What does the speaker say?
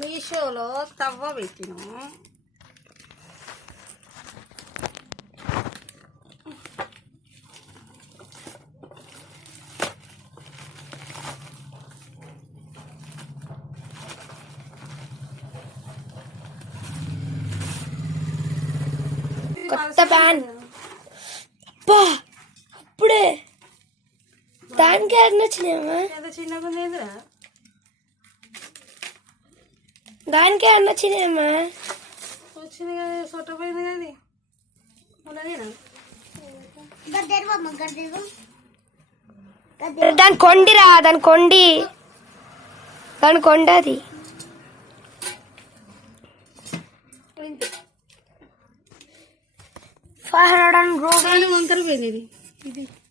మీషోలో తవ్వ పెట్టిను కొత్త అబ్బా అప్పుడే దానికి ఏదో నచ్చినా ఏదో చిన్నగా ఉంది দানকে আনছি রে মা কুছ নি গাই ছোট ভাই নি গাই দি বলা দি কন্ডি রা দান কন্ডি দান কন্ডা দি ফাহরাডান রোগ আলু মন্তর বেনি দি দি